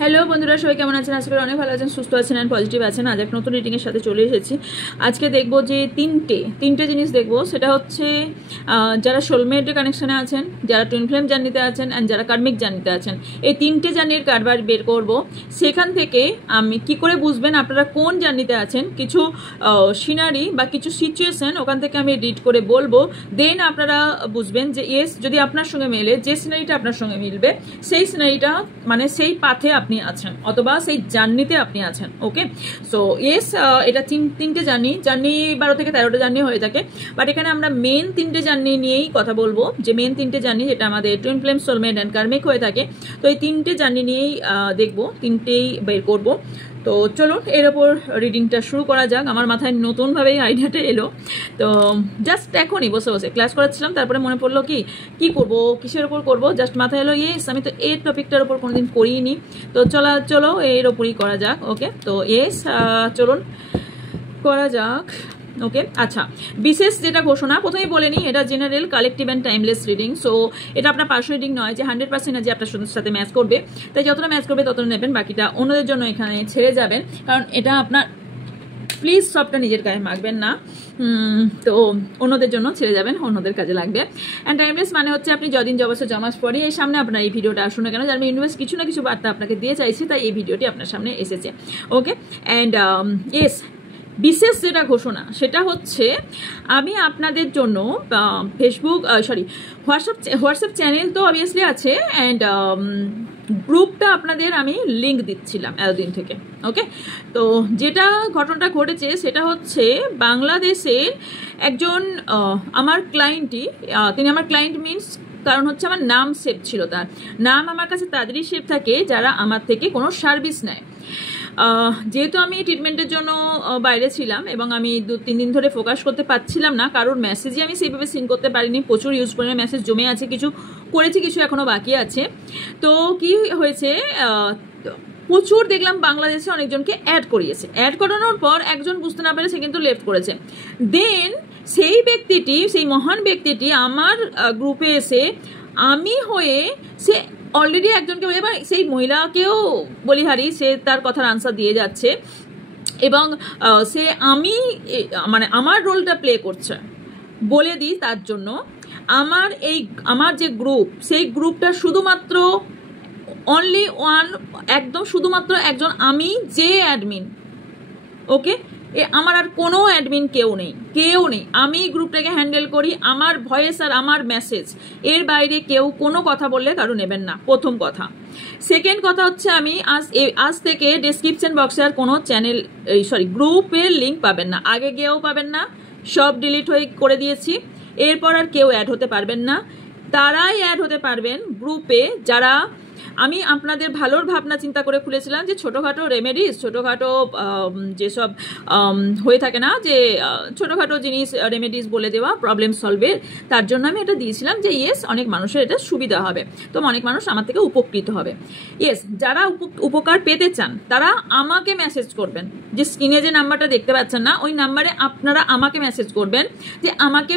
Hello বন্ধুরা, সবাই কেমন আছেন? আজকে অনেক ভালো আছেন, সুস্থ আছেন অ্যান্ড পজিটিভ আছেন। আজ এক নতুন রিডিংয়ের সাথে চলে এসেছি। আজকে দেখবো যে তিনটে জিনিস দেখবো। সেটা হচ্ছে যারা সোলমেটের কানেকশানে আছেন, যারা টুইন ফ্লেম জার্নিতে আছেন অ্যান্ড যারা কার্মিক জার্নিতে আছেন, এই তিনটে জার্নির কারবার বের করব। সেখান থেকে আমি কি করে বুঝবেন আপনারা কোন জার্নিতে আছেন, কিছু সিনারি বা কিছু সিচুয়েশন ওখান থেকে আমি রিড করে বলবো। দেন আপনারা বুঝবেন যে ইয়েস, যদি আপনার সঙ্গে মেলে, যে সিনারিটা আপনার সঙ্গে মিলবে সেই সিনারিটা মানে সেই পাথে আপনি আছেন অথবা সেই জার্নিতে আপনি আছেন। ওকে, সো ইয়েস, এটা তিনটে জার্নি 12 থেকে 13টা জার্নি হয়ে থাকে, বাট এখানে আমরা মেন তিনটে জার্নি নিয়েই কথা বলবো। যে মেন তিনটে জার্নি যেটা আমাদের টুইন ফ্লেম, সোলমেট অ্যান্ড কার্মিক হয়ে থাকে, তো এই তিনটে জার্নি নিয়েই দেখবো, তিনটেই বের করবো। তো চলুন এর ওপর রিডিংটা শুরু করা যাক। আমার মাথায় নতুনভাবেই আইডিয়াটা এলো, তো জাস্ট এখনই বসে বসে ক্লাস করাচ্ছিলাম, তারপরে মনে পড়লো কি করব, কিসের ওপর করব, জাস্ট মাথায় এলো ইয়েস আমি তো এই টপিকটার ওপর কোনোদিন করিনি, তো চলো এর ওপরই করা যাক। ওকে, তো ইয়েস চলুন করা যাক। ওকে, আচ্ছা, বিশেষ যেটা ঘোষণা প্রথমেই বলে নিই, এটা general, collective and timeless reading. So এটা আপনার পার্সোনাল রিডিং নয় যে 100% যে আপনার সাথে ম্যাচ করবে, তাই যতটা ম্যাচ করবে ততটা নেবেন, বাকিটা অন্যদের জন্য এখানে ছেড়ে যাবেন, কারণ এটা আপনার, প্লিজ সবটা নিজের গায়ে মাখবেন না, তো অন্যদের জন্য ছেড়ে যাবেন, অন্যদের কাজে লাগবে। অ্যান্ড টাইমলেস মানে হচ্ছে আপনি যদিন জবসে জমাস পরে এই সামনে আপনার এই ভিডিওটা আসুন না কেন, যার ইউনিভার্স কিছু না কিছু বার্তা আপনাকে দিয়ে চাইছে, তাই এই ভিডিওটি আপনার সামনে এসেছে। ওকে, অ্যান্ড ইয়েস, বিশেষ যেটা ঘোষণা সেটা হচ্ছে আমি আপনাদের জন্য ফেসবুক হোয়াটসঅ্যাপ চ্যানেল তো অবভিয়াসলি আছে, অ্যান্ড গ্রুপটা আপনাদের আমি লিঙ্ক দিচ্ছিলাম এতদিন থেকে। ওকে, তো যেটা ঘটনাটা ঘটেছে সেটা হচ্ছে বাংলাদেশের একজন আমার ক্লায়েন্টই, তিনি আমার ক্লায়েন্ট মিনস, কারণ হচ্ছে আমার নাম সেভ ছিল, তার নাম আমার কাছে তাদেরই সেভ থাকে যারা আমার থেকে কোনো সার্ভিস নেয়। যেহেতু আমি ট্রিটমেন্টের জন্য বাইরে ছিলাম এবং আমি 2-3 দিন ধরে ফোকাস করতে পারছিলাম না, কারোর মেসেজই আমি সেইভাবে সিন করতে পারিনি, প্রচুর ইউজ পরিমাণে মেসেজ জমে আছে, কিছু করেছি, কিছু এখনও বাকি আছে। তো কি হয়েছে, প্রচুর দেখলাম বাংলাদেশে অনেকজনকে অ্যাড করিয়েছে, অ্যাড করানোর পর একজন বুঝতে না পারে সে কিন্তু লেফট করেছে। দেন সেই মহান ব্যক্তিটি আমার গ্রুপে এসে আমি হয়ে সে অলরেডি একজনকে, এবার সেই মহিলাকেও বলিহারি, সে তার কথার আনসার দিয়ে যাচ্ছে এবং সে মানে আমার রোলটা প্লে করছে। বলে দিই তার জন্য, আমার যে গ্রুপ, সেই গ্রুপটা শুধুমাত্র অনলি ওয়ান, একদম শুধুমাত্র একজন আমি যে অ্যাডমিন। ওকে, আমার আর কোনো অ্যাডমিন কেউ নেই। আমি গ্রুপটাকে হ্যান্ডেল করি, আমার ভয়েস আর আমার মেসেজ, এর বাইরে কেউ কোনো কথা বললে কারো নেবেন না, প্রথম কথা। সেকেন্ড কথা হচ্ছে আমি আজ থেকে ডেসক্রিপশন বক্সে আর কোনো গ্রুপের লিঙ্ক পাবেন না, আগে গিয়েও পাবেন না, সব ডিলিট হয়ে করে দিয়েছি। এরপর আর কেউ অ্যাড হতে পারবেন না, তারাই অ্যাড হতে পারবেন গ্রুপে যারা, আমি আপনাদের ভালোর ভাবনা চিন্তা করে খুলেছিলাম যে ছোটোখাটো রেমেডিস, ছোটোখাটো যেসব হয়ে থাকে না, যে ছোটোখাটো জিনিস রেমেডিস বলে দেওয়া প্রবলেম সলভের, তার জন্য আমি এটা দিয়েছিলাম যে ইয়েস অনেক মানুষের এটা সুবিধা হবে, তো অনেক মানুষ আমার থেকে উপকৃত হবে। ইয়েস, যারা উপকার পেতে চান তারা আমাকে মেসেজ করবেন, যে স্ক্রিনে যে নাম্বারটা দেখতে পাচ্ছেন না, ওই নাম্বারে আপনারা আমাকে মেসেজ করবেন যে আমাকে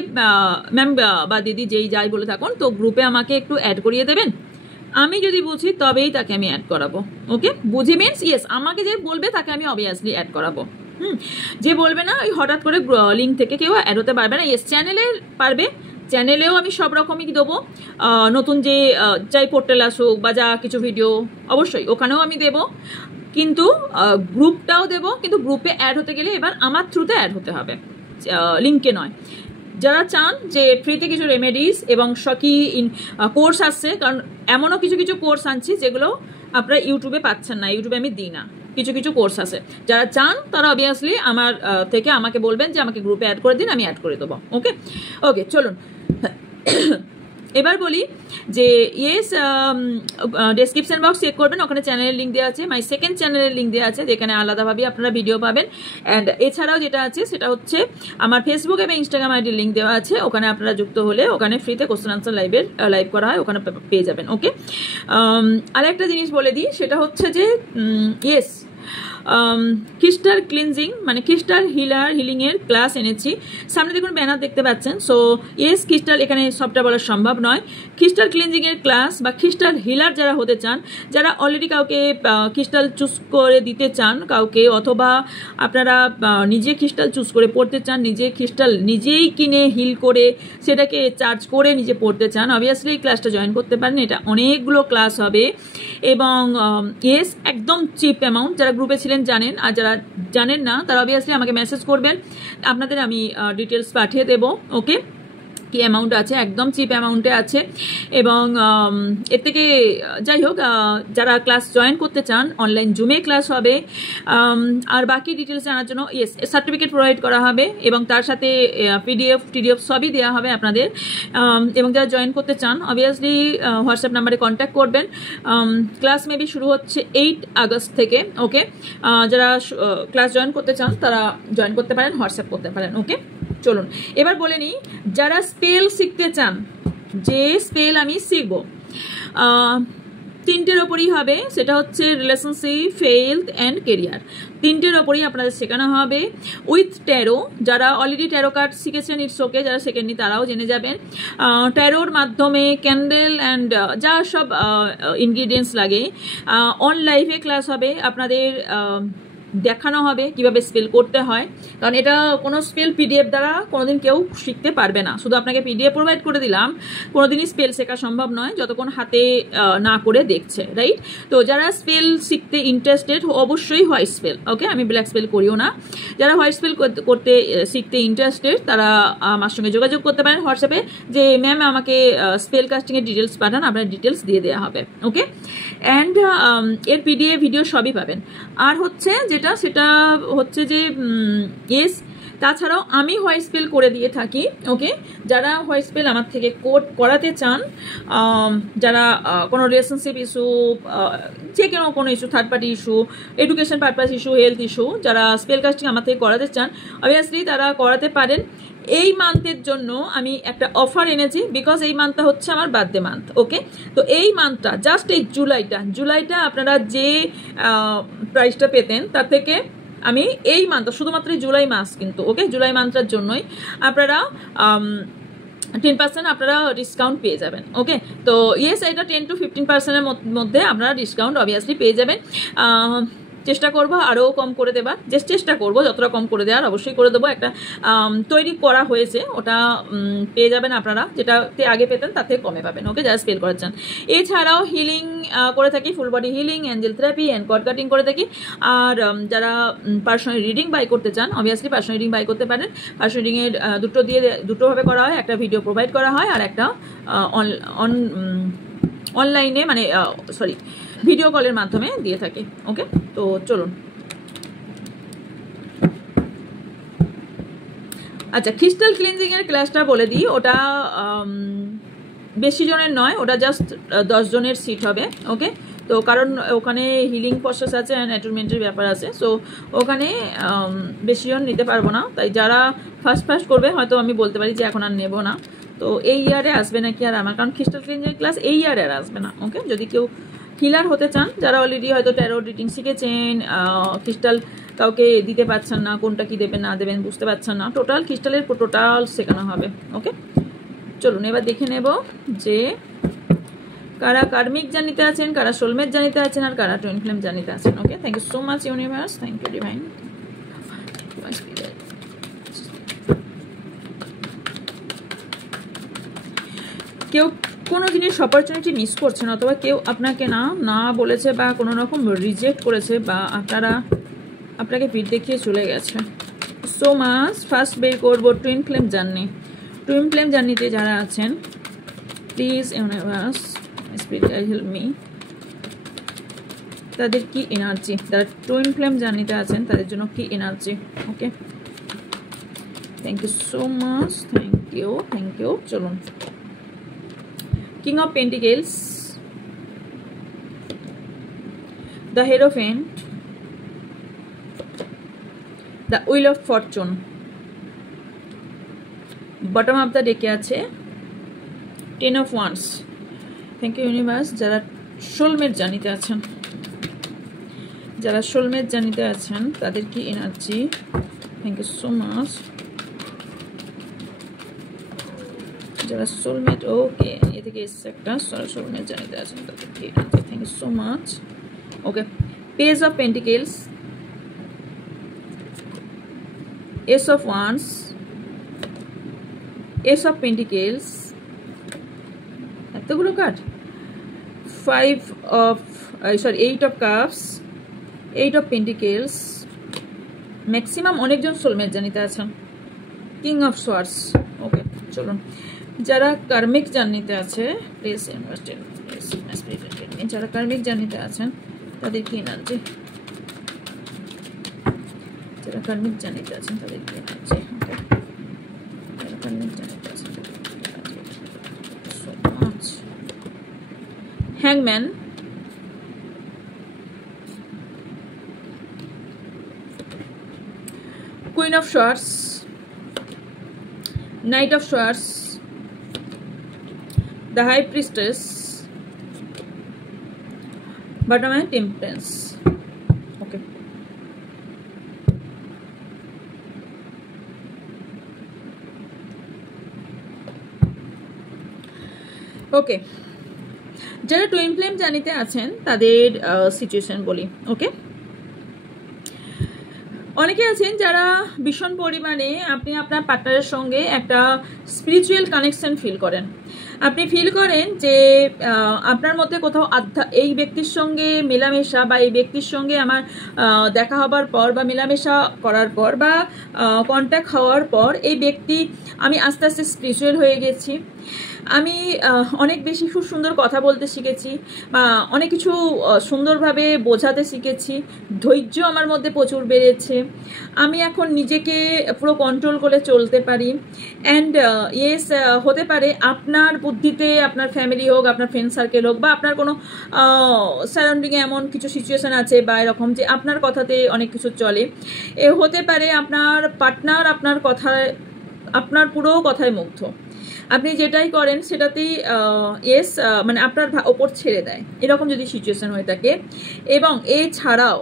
ম্যাম বা দিদি যেই যাই বলে থাকুন, তো গ্রুপে আমাকে একটু অ্যাড করিয়ে দেবেন। আমি যদি বুঝি তবেই তাকে আমি অ্যাড করাবো। ওকে, বুঝি মিনস ইয়েস, আমাকে যে বলবে তাকে আমি অবভিয়াসলি অ্যাড করাবো। যে বলবে না, ওই হঠাৎ করে লিঙ্ক থেকে কেউ অ্যাড হতে পারবে না। ইয়েস, চ্যানেলে পারবে, চ্যানেলেও আমি সব রকমই দেবো, নতুন যে যাই পোর্টাল আসুক বা যা কিছু ভিডিও অবশ্যই ওখানেও আমি দেবো, কিন্তু গ্রুপটাও দেবো, কিন্তু গ্রুপে অ্যাড হতে গেলে এবার আমার থ্রুতে অ্যাড হতে হবে, লিঙ্কে নয়। যারা চান যে ফ্রিতে কিছু রেমেডিস এবং কোর্স আসছে, কারণ এমনও কিছু কোর্স আনছি যেগুলো আপনারা ইউটিউবে পাচ্ছেন না, ইউটিউবে আমি দিই না, কিছু কোর্স আছে। যারা চান তারা অবভিয়াসলি আমার থেকে আমাকে বলবেন যে আমাকে গ্রুপে অ্যাড করে দিন, আমি অ্যাড করে দেবো। ওকে চলুন এবার বলি যে ইয়েস, ডেসক্রিপশন বক্স চেক করবেন, ওখানে চ্যানেলের লিঙ্ক দেওয়া আছে, মাই সেকেন্ড চ্যানেলের লিঙ্ক দেওয়া আছে, যেখানে আলাদাভাবে আপনারা ভিডিও পাবেন। অ্যান্ড এছাড়াও যেটা আছে সেটা হচ্ছে আমার ফেসবুক এবং ইনস্টাগ্রাম আইডির লিঙ্ক দেওয়া আছে, ওখানে আপনারা যুক্ত হলে ওখানে ফ্রিতে কোশ্চেন আনসার লাইভ করা হয়, ওখানে পেয়ে যাবেন। ওকে, আর একটা জিনিস বলে দিই, সেটা হচ্ছে যে ইয়েস ক্রিস্টাল ক্লিনজিং মানে ক্রিস্টাল হিলিংয়ের ক্লাস এনেছি। সামনে দেখুন ব্যানার দেখতে পাচ্ছেন। সো ইয়েস ক্রিস্টাল, এখানে সবটা বলা সম্ভব নয়। ক্রিস্টাল ক্লিনজিংয়ের ক্লাস বা ক্রিস্টাল হিলার যারা হতে চান, যারা অলরেডি কাউকে ক্রিস্টাল চুজ করে দিতে চান কাউকে, অথবা আপনারা নিজে ক্রিস্টাল চুজ করে পড়তে চান, নিজে ক্রিস্টাল নিজেই কিনে হিল করে সেটাকে চার্জ করে নিজে পড়তে চান, অবভিয়াসলি এই ক্লাসটা জয়েন করতে পারেন। এটা অনেকগুলো ক্লাস হবে এবং ইয়েস একদম চিপ অ্যামাউন্ট। যারা গ্রুপে ছিলেন জানেন, আর যারা জানেন না তারা অবভিয়াসলি আমাকে মেসেজ করবেন, আপনাদের আমি ডিটেলস পাঠিয়ে দেবো। ওকে, কি অ্যামাউন্ট আছে, একদম চিপ অ্যামাউন্টে আছে। এবং এর থেকে যাই হোক, যারা ক্লাস জয়েন করতে চান অনলাইন জুমে ক্লাস হবে। আর বাকি ডিটেলস জানার জন্য ইয়েস সার্টিফিকেট প্রোভাইড করা হবে এবং তার সাথে টিডিএফ সবই দেওয়া হবে আপনাদের। এবং যারা জয়েন করতে চান অবভিয়াসলি হোয়াটসঅ্যাপ নাম্বারে কন্ট্যাক্ট করবেন। ক্লাস মেবি শুরু হচ্ছে 8 আগস্ট থেকে। ওকে, যারা ক্লাস জয়েন করতে চান তারা জয়েন করতে পারেন, হোয়াটসঅ্যাপ করতে পারেন। ওকে, চলুন এবার বলে নিই, যারা স্পেল শিখতে চান, যে স্পেল আমি শিখবো 3টের ওপরই হবে, সেটা হচ্ছে রিলেশনশিপ, হেলথ অ্যান্ড কেরিয়ার। 3টের ওপরই আপনাদের শেখানো হবে উইথ ট্যারো। যারা অলরেডি ট্যারো কার্ড শিখেছেন ইটস ওকে, যারা শেখেননি তারাও জেনে যাবেন। ট্যারোর মাধ্যমে ক্যান্ডেল অ্যান্ড যা সব ইনগ্রিডিয়েন্টস লাগে অন লাইভে ক্লাস হবে, আপনাদের দেখানো হবে কিভাবে স্পেল করতে হয়। কারণ এটা কোনো স্পেল পিডিএফ দ্বারা কোনোদিন কেউ শিখতে পারবে না। শুধু আপনাকে পিডিএফ প্রোভাইড করে দিলাম, কোনোদিনই স্পেল শেখা সম্ভব নয় যতক্ষণ হাতে না করে দেখছে, রাইট? তো যারা স্পেল শিখতে ইন্টারেস্টেড অবশ্যই হোয়াইট স্পেল, ওকে, আমি ব্ল্যাক স্পেল করিও না। যারা হোয়াইট স্পেল করতে শিখতে ইন্টারেস্টেড তারা আমার সঙ্গে যোগাযোগ করতে পারেন হোয়াটসঅ্যাপে, যে ম্যাম আমাকে স্পেল কাস্টিংয়ের ডিটেলস পাঠান, আপনার ডিটেলস দিয়ে দেওয়া হবে। ওকে, অ্যান্ড এর পিডিএফ ভিডিও সবই পাবেন। আর হচ্ছে সেটা হচ্ছে যে ইয়েস, তাছাড়াও আমি হোয়াইট স্পেল করে দিয়ে থাকি। ওকে, যারা হোয়াইট স্পেল আমার থেকে করাতে চান, যারা কোনো রিলেশনশিপ ইস্যু, যে কোনো issue, third party issue, education purpose issue, health issue, যারা স্পেল কাস্টিং আমার থেকে করাতে চান অবভিয়াসলি তারা করাতে পারেন। এই মান্থের জন্য আমি একটা অফার এনেছি, বিকজ এই মান্থটা হচ্ছে আমার বার্থডে মান্থ। ওকে, তো এই মান্থটা জাস্ট এই জুলাইটা আপনারা যে প্রাইসটা পেতেন তার থেকে আমি এই মান্থটা শুধুমাত্র জুলাই মাস কিন্তু, ওকে, জুলাই মান্থটার জন্যই আপনারা 10% আপনারা ডিসকাউন্ট পেয়ে যাবেন। ওকে, তো ইয়েস এটা 10 to 15%-এর মধ্যে আপনারা ডিসকাউন্ট অবভিয়াসলি পেয়ে যাবেন। চেষ্টা করবো আরও কম করে দেবার, চেষ্টা করবো যতটা কম করে দেওয়ার অবশ্যই করে দেবো। একটা তৈরি করা হয়েছে, ওটা পেয়ে যাবেন আপনারা, যেটাতে আগে পেতেন তার থেকে কমে পাবেন। ওকে, যারা স্পেল করে চান। এছাড়াও হিলিং করে থাকি, full body healing, angel therapy and cord cutting করে থাকি। আর যারা পার্সোনাল রিডিং বাই করতে চান অবভিয়াসলি পার্সোনাল রিডিং বাই করতে পারেন। পার্সোনাল রিডিংয়ের দুটোভাবে করা হয়, একটা ভিডিও প্রোভাইড করা হয় আর একটা অনলাইনে মানে ভিডিও কলের মাধ্যমে দিয়ে থাকে। ওকে, তো চলুন। আচ্ছা, ক্রিস্টাল ক্লিনজিং এর ক্লাসটা বলে দিই। ওটা বেশি জনের নয়, ওটা জাস্ট 10 জনের সিট হবে। ওকে, তো কারণ ওখানে হিলিং প্রসেস আছে অ্যান্ড অ্যাটুনমেন্টের ব্যাপার আছে, সো ওখানে বেশি জন নিতে পারবো না। তাই যারা ফার্স্ট করবে হয়তো আমি বলতে পারি যে এখন আর নেবো না। তো এই ইয়ারে আসবে নাকি আর আমার, কারণ ক্রিস্টাল ক্লিনজিং ক্লাস এই ইয়ারে আর আসবে না। ওকে, যদি কেউ হিলার হতে চান, যারা অলরেডি হয়তো ট্যারো রিডিং শিখেছেন, ক্রিস্টাল কাউকে দিতে পারছেন না, কোনটা কি দেবেন না দেবেন বুঝতে পারছেন না, ক্রিস্টালের টোটাল শেখানো হবে। ওকে, চলুন এবার দেখে নেব যে কারা কার্মিক জানিতে আছেন, কারা সোলমেট জানিতে আছেন, আর কারা টুইন ফ্লেম জানিতে আছেন। Okay, thank you so much universe, thank you divine. কেউ কোনো জিনিস অপরচুনিটি মিস করছেন, অথবা কেউ আপনাকে না বলেছে বা কোনো রকম রিজেক্ট করেছে, বা আপনাকে পিঠ দেখিয়ে চলে গেছে। সো মাস ফার্স্ট বের করবো twin flame journey. Twin flame জার্নিতে যারা আছেন please universe spirit help me, তাদের কি এনার্জি, যারা টুইন ফ্লেম জার্নিতে আছেন তাদের জন্য কি energy. Okay, thank you so much, thank you. চলুন, King of Pentacles, the Hierophant, the Wheel of Fortune, bottom of the deck আছে 10 of Wands. Thank you universe. যারা সোলমেট জানিতে আছেন, যারা সোলমেট জার্নিতে আছেন তাদের কি এনার্জি? Thank you so much. যারা সোলমেট, ওকে, এ থেকে এসছে একটা, সোলমেট জার্নিতে আছেন তাদের কি এনার্জি? Thank you so much. Okay, page of pentacles, ace of wands, ace of pentacles, এতগুলো card, 5 of sorry 8 of cups, 8 of pentacles, maximum অনেকজন সোলমেট জার্নিতে আছেন, কিং অফ সোয়ার্ডস। ওকে, চলুন যারা কার্মিক জার্নিতে আছে প্লিজ ইনভেস্টেড, যারা কার্মিক জার্নিতে আছেন তাদের কি এনার্জি? যারা কার্মিক জার্নিতে আছেন তাদের কি এনার্জি? ওকে, যারা কার্মিক জার্নিতে আছেন তাদের কি এনার্জি? So much. হ্যাংম্যান, Queen of Swords, Knight of Swords, the High Priestess, Bottom and Temperance. Okay. Okay. যারা টুইন ফ্লেম জার্নিতে আছেন তাদের সিচুয়েশন বলি। ওকে, অনেকে আছেন যারা ভীষণ পরিমাণে আপনি আপনার পার্টনারের সঙ্গে একটা স্পিরিচুয়াল কানেকশন ফিল করেন। আপনি ফিল করেন যে আপনার মধ্যে কোথাও এই ব্যক্তির সঙ্গে মেলামেশা বা এই ব্যক্তির সঙ্গে আমার দেখা হবার পর বা মেলামেশা করার পর বা কন্ট্যাক্ট হওয়ার পর এই ব্যক্তি, আমি আস্তে আস্তে স্পিরিচুয়াল হয়ে গেছি, আমি অনেক বেশি খুব সুন্দর কথা বলতে শিখেছি, অনেক কিছু সুন্দরভাবে বোঝাতে শিখেছি, ধৈর্য আমার মধ্যে প্রচুর বেড়েছে, আমি এখন নিজেকে পুরো কন্ট্রোল করে চলতে পারি। অ্যান্ড ইয়েস, হতে পারে আপনার বুদ্ধিতে আপনার ফ্যামিলি হোক, আপনার ফ্রেন্ড সার্কেল হোক, বা আপনার কোনো সারাউন্ডিংয়ে এমন কিছু সিচুয়েশান আছে বা এরকম যে আপনার কথাতে অনেক কিছু চলে। হতে পারে আপনার পার্টনার আপনার কথায়, আপনার পুরো কথায় মুগ্ধ, আপনি যেটাই করেন সেটাতেই ইয়েস মানে আপনার ওপর ছেড়ে দেয়, এরকম যদি সিচুয়েশন হয়ে থাকে। এবং এছাড়াও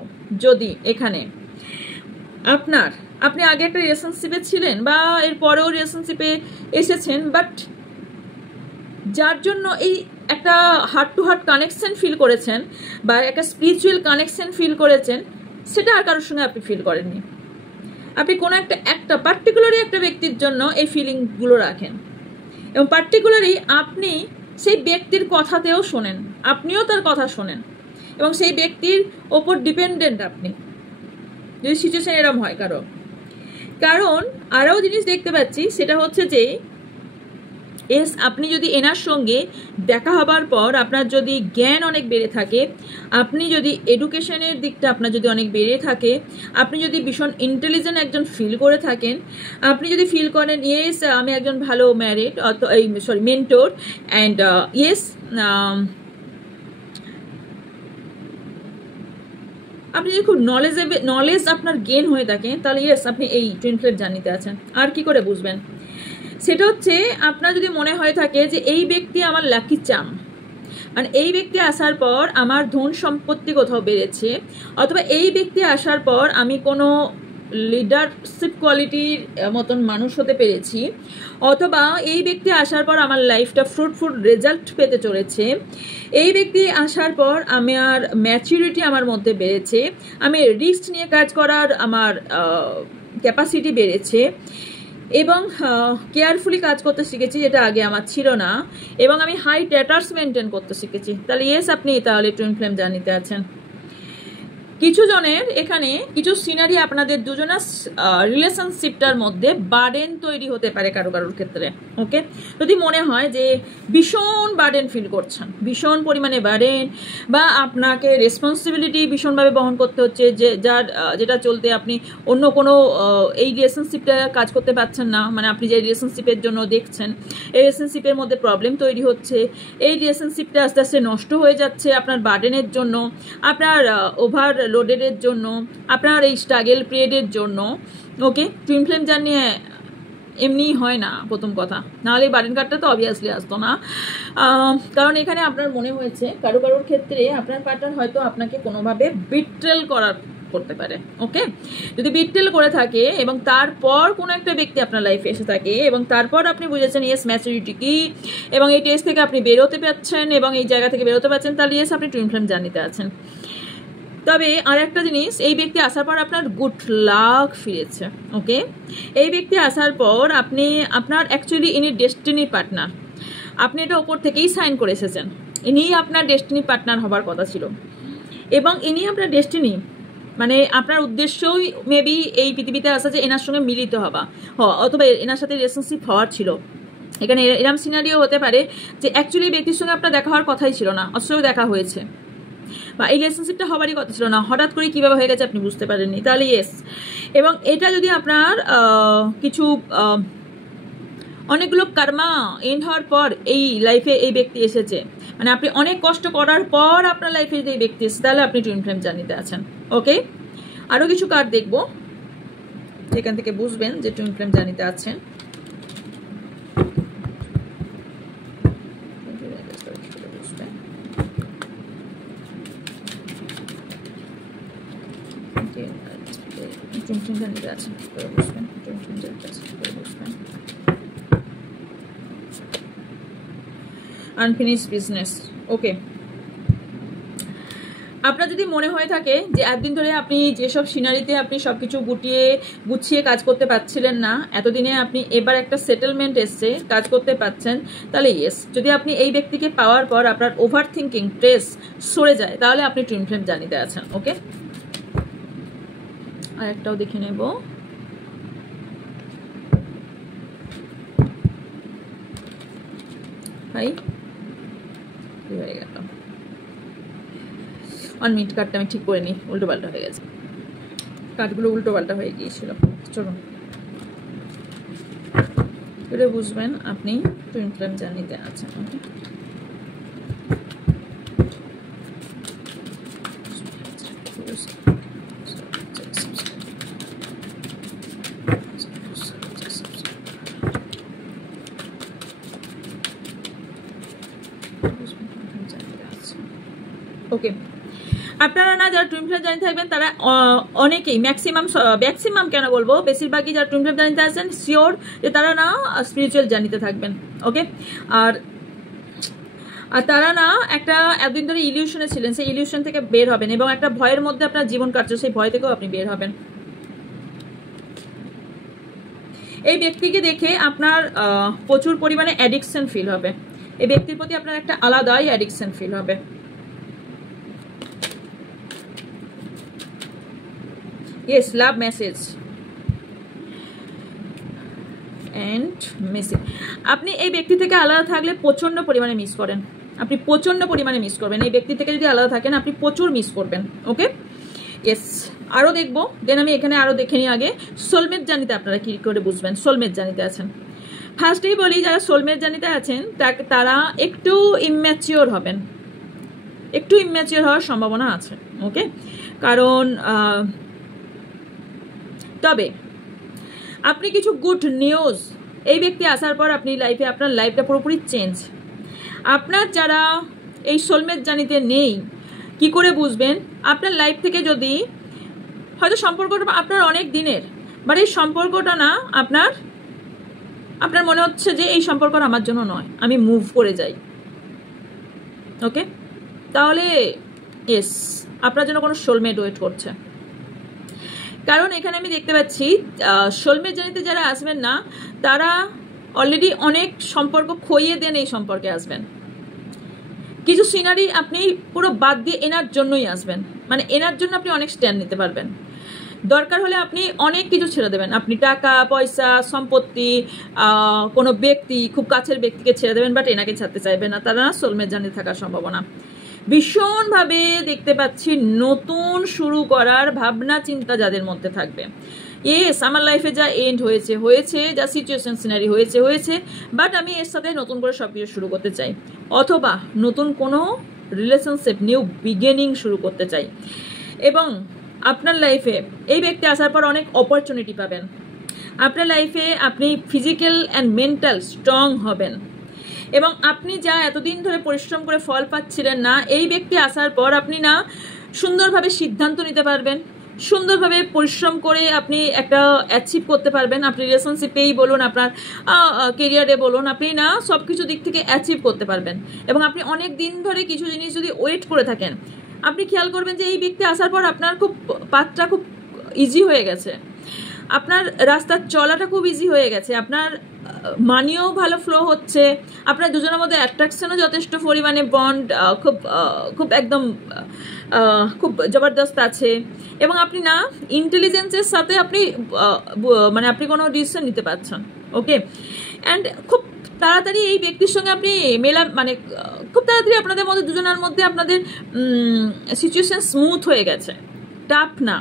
যদি এখানে আপনি আগে একটা রিলেশনশিপে ছিলেন বা এর পরেও রিলেশনশিপে এসেছেন, বাট যার জন্য এই একটা heart to heart connection feel করেছেন বা একটা স্পিরিচুয়াল কানেকশন ফিল করেছেন, সেটা আর কারোর সঙ্গে আপনি ফিল করেননি। আপনি কোনো একটা পার্টিকুলারই একটা ব্যক্তির জন্য এই ফিলিংগুলো রাখেন এবং পার্টিকুলারলি আপনি সেই ব্যক্তির কথাতেও শোনেন, আপনিও তার কথা শোনেন এবং সেই ব্যক্তির ওপর ডিপেন্ডেন্ট আপনি, যদি সিচুয়েশন এরকম হয় কারণ আরও জিনিস দেখতে পাচ্ছি, সেটা হচ্ছে যে এস আপনি যদি এনার সঙ্গে দেখা হবার পর আপনার যদি জ্ঞান অনেক বেড়ে থাকে, আপনি যদি এডুকেশনের দিকটা আপনার যদি অনেক বেড়ে থাকে, আপনি যদি ভীষণ ইন্টেলিজেন্ট একজন ফিল করে থাকেন, আপনি যদি ফিল করেন ইয়েস আমি একজন ভালো ম্যারিড মেন্টর, অ্যান্ড ইয়েস আপনি যদি খুব নলেজ আপনার গেন হয়ে থাকে, তাহলে ইয়েস আপনি এই টুইন ফ্লেম জার্নিতে আছেন। আর কি করে বুঝবেন? সেটা হচ্ছে আপনার যদি মনে হয়ে থাকে যে এই ব্যক্তি আমার লাকি চাম, মানে এই ব্যক্তি আসার পর আমার ধন সম্পত্তি কোথাও বেড়েছে, অথবা এই ব্যক্তি আসার পর আমি কোনো লিডারশিপ কোয়ালিটির মতন মানুষ হতে পেরেছি, অথবা এই ব্যক্তি আসার পর আমার লাইফটা ফ্রুটফুল রেজাল্ট পেতে চলেছে, এই ব্যক্তি আসার পর আমার ম্যাচুরিটি আমার মধ্যে বেড়েছে, আমি রিস্ক নিয়ে কাজ করার আমার ক্যাপাসিটি বেড়েছে এবং কেয়ারফুলি কাজ করতে শিখেছি, যেটা আগে আমার ছিল না, এবং আমি হাই স্ট্যাটাস মেনটেন করতে শিখেছি, তাহলে ইয়েস আপনি তাহলে টুইন ফ্লেম জার্নিতে আছেন। কিছু জনের এখানে কিছু সিনারি আপনাদের দুজনের রিলেশনশিপটার মধ্যে বার্ডেন তৈরি হতে পারে কারোর ক্ষেত্রে। ওকে, যদি মনে হয় যে ভীষণ বার্ডেন ফিল করছেন, ভীষণ পরিমাণে বার্ডেন, বা আপনাকে রেসপন্সিবিলিটি ভীষণভাবে বহন করতে হচ্ছে, যেটা চলতে আপনি অন্য কোনো এই রিলেশনশিপটা কাজ করতে পারছেন না, মানে আপনি যে রিলেশনশিপের জন্য দেখছেন এই রিলেশনশিপের মধ্যে প্রবলেম তৈরি হচ্ছে, এই রিলেশনশিপটা আস্তে আস্তে নষ্ট হয়ে যাচ্ছে আপনার বার্ডেনের জন্য, আপনার ওভার লোডের জন্য, আপনার এই স্ট্রাগল পিরিয়ডের জন্য। ওকে, টুইন ফ্লেম জার্নি এমনিই হয় না প্রথম কথা, নাহলে বারেন কার্ডটা তো অবভিয়াসলি আসতো না। কারণ এখানে আপনার মনে হয়েছে কারোর ক্ষেত্রে আপনার পার্টনার হয়তো আপনাকে কোনোভাবে বিট্রেল করতে পারে। ওকে, যদি বিট্রেল করে থাকে এবং তারপর কোনো একটা ব্যক্তি আপনার লাইফে এসে থাকে এবং তারপর আপনি বুঝেছেন ইয়েস ম্যাচুরিটি কি, এবং এই টেস্ট থেকে আপনি বেরোতে পারছেন এবং এই জায়গা থেকে বেরোতে পারছেন, তাহলে ইয়েস আপনি টুইন ফ্লেম জার্নিতে আছেন। তবে আর একটা জিনিস, এই ব্যক্তি আসার পর আপনার গুড লাক ফিরেছে। ওকে, এই ব্যক্তি আসার পর আপনার অ্যাকচুয়ালি ইনি ডেস্টিনি পার্টনার, আপনি এটা ওপর থেকেই সাইন করে এসেছেন, ইনি আপনার ডেস্টিনি পার্টনার হবার কথা ছিল এবং ইনি আপনার ডেস্টিনি, মানে আপনার উদ্দেশ্যই মেবি এই পৃথিবীতে আসা যে এনার সঙ্গে মিলিত হওয়া অথবা এনার সাথে রিলেশনশিপ হওয়ার ছিল। এখানে এরম সিনারিও হতে পারে যে অ্যাকচুয়ালি ব্যক্তির সঙ্গে আপনার দেখা হওয়ার কথাই ছিল না, অথচ দেখা হয়েছে, বা এই রিলেশনশিপটা হবারই কথা ছিল না, হঠাৎ করে কীভাবে হয়ে গেছে আপনি বুঝতে পারেননি, তাহলে ইয়েস। এবং এটা যদি আপনার কিছু অনেকগুলো কর্মা এন্ড হওয়ার পর এই লাইফে এই ব্যক্তি এসেছে, মানে আপনি অনেক কষ্ট করার পর আপনার লাইফে যদি এই ব্যক্তি এসেছে, তাহলে আপনি টুইন ফ্লেম জার্নিতে আছেন। ওকে, আরও কিছু কার্ড দেখবো এখান থেকে বুঝবেন যে টুইন ফ্লেম জার্নিতে আছেন। Unfinished business. ওকে, আপনার যদি মনে হয়ে থাকে যে একদিন ধরে আপনি যেসব সিনারিতে আপনি সবকিছু গুছিয়ে কাজ করতে পারছিলেন না, এতদিনে আপনি এবার একটা সেটেলমেন্ট এসছে, কাজ করতে পারছেন, তাহলে ইয়েস। যদি আপনি এই ব্যক্তিকে পাওয়ার পর আপনার ওভার থিঙ্কিং স্ট্রেস সরে যায়, তাহলে আপনি টুইন ফ্লেম জার্নিতে আছেন। ওকে, আর একটাও দেখে নেব। ভাই হয়ে গেল, 1 মিনিট, কার্ডটা আমি ঠিক করে নিই, উল্টো পাল্টা হয়ে গেছে, কার্ডগুলো উল্টো পাল্টা হয়ে গিয়েছিল। চলুন, এটা বুঝবেন আপনি টুইন ফ্লেম জার্নিতে আছেন। ওকে, আপনারা না যারা টুইন ফ্লেম জার্নি থাকবেন তারা অনেকেই ম্যাক্সিমাম কেন বলবো, বেশিরভাগই যারা টুইন ফ্লেম জার্নিতে আছেন শিওর যে তারা না স্পিরিচুয়াল জার্নিতে থাকবেন। ওকে, আর তারা না একটা এতদিন ধরে ইলিউশনে ছিলেন, সেই ইলিউশন থেকে বের হবেন এবং একটা ভয়ের মধ্যে আপনার জীবন কাটছে, সেই ভয় থেকেও আপনি বের হবেন। এই ব্যক্তিকে দেখে আপনার প্রচুর পরিমাণে অ্যাডিকশন ফিল হবে, এই ব্যক্তির প্রতি আপনার একটা আলাদাই অ্যাডিকশন ফিল হবে। Yes, love message and message. আপনি এই ব্যক্তি থেকে আলাদা থাকলে প্রচন্ড পরিমাণে মিস করেন, আপনি প্রচন্ড পরিমাণে মিস করবেন, এই ব্যক্তি থেকে যদি আলাদা থাকেন আপনি প্রচুর মিস করবেন। ওকে, ইয়েস, আরও দেখবো, দেন আমি এখানে আরও দেখে নিই আগে সোলমেট জার্নিতে আপনারা কী করে বুঝবেন সোলমেট জার্নিতে আছেন। ফার্স্টেই বলি, যারা সোলমেট জার্নিতে আছেন তারা একটু ইম্যাচিওর হবেন, একটু ইম্যাচিওর হওয়ার সম্ভাবনা আছে। ওকে, কারণ তবে আপনি কিছু গুড নিউজ, এই ব্যক্তি আসার পর আপনি লাইফে আপনার লাইফটা পুরোপুরি চেঞ্জ। আপনার যারা এই সোলমেট জার্নিতে নেই, কি করে বুঝবেন? আপনার লাইফ থেকে যদি হয়তো সম্পর্কটা আপনার অনেক দিনের, বাট এই সম্পর্কটা না আপনার মনে হচ্ছে যে এই সম্পর্কটা আমার জন্য নয়, আমি মুভ করে যাই। ওকে, তাহলে ইয়েস, আপনার জন্য কোনো সোলমেট ওয়েট করছে। কারণ এখানে আমি দেখতে পাচ্ছি সোলমেট জার্নিতে যারা আসবেন না, তারা অলরেডি অনেক সম্পর্ক খইয়ে দেন এই সম্পর্কে আসবেন। কিছু সিনারি আপনি পুরো বাদ দিয়ে এনার জন্যই আসবেন, মানে এনার জন্য আপনি অনেক স্ট্যান্ড নিতে পারবেন। দরকার হলে আপনি অনেক কিছু ছেড়ে দেবেন, আপনি টাকা পয়সা সম্পত্তি কোনো ব্যক্তি খুব কাছের ব্যক্তিকে ছেড়ে দেবেন, বাট এনাকে ছাড়তে চাইবেন না। তারা সোলমেট জার্নি থাকার সম্ভাবনা ভীষণভাবে দেখতে পাচ্ছি। নতুন শুরু করার ভাবনা চিন্তা যাদের মধ্যে থাকবে, ইয়েস আমার লাইফে যা এন্ড হয়েছে, যা সিচুয়েশন সিনারি হয়েছে, বাট আমি এর সাথে নতুন করে সব কিছু শুরু করতে চাই, অথবা নতুন কোনো রিলেশনশিপ নিউ বিগিনিং শুরু করতে চাই। এবং আপনার লাইফে এই ব্যক্তি আসার পর অনেক অপরচুনিটি পাবেন, আপনার লাইফে আপনি ফিজিক্যাল অ্যান্ড মেন্টাল স্ট্রং হবেন এবং আপনি যা এতদিন ধরে পরিশ্রম করে ফল পাচ্ছিলেন না, এই ব্যক্তি আসার পর আপনি না সুন্দরভাবে সিদ্ধান্ত নিতে পারবেন, সুন্দরভাবে পরিশ্রম করে আপনি একটা অ্যাচিভ করতে পারবেন। আপনি রিলেশনশিপেই বলুন, আপনার কেরিয়ারে বলুন, আপনি না সব কিছু দিক থেকে অ্যাচিভ করতে পারবেন। এবং আপনি অনেক দিন ধরে কিছু জিনিস যদি ওয়েট করে থাকেন, আপনি খেয়াল করবেন যে এই ব্যক্তি আসার পর আপনার খুব পাথটা খুব ইজি হয়ে গেছে, আপনার রাস্তার চলাটা খুব ইজি হয়ে গেছে, আপনার মানিও ভালো ফ্লো হচ্ছে, আপনার দুজনের মধ্যে অ্যাট্রাকশনও যথেষ্ট পরিমাণে বন্ড খুব একদম খুব জবরদস্ত আছে এবং আপনি না ইন্টেলিজেন্সের সাথে আপনি মানে আপনি কোনো ডিসিশন নিতে পারছেন। ওকে, অ্যান্ড খুব তাড়াতাড়ি এই ব্যক্তির সঙ্গে আপনি মানে খুব তাড়াতাড়ি আপনাদের মধ্যে দুজনের মধ্যে আপনাদের সিচুয়েশন স্মুথ হয়ে গেছে, টাফ না।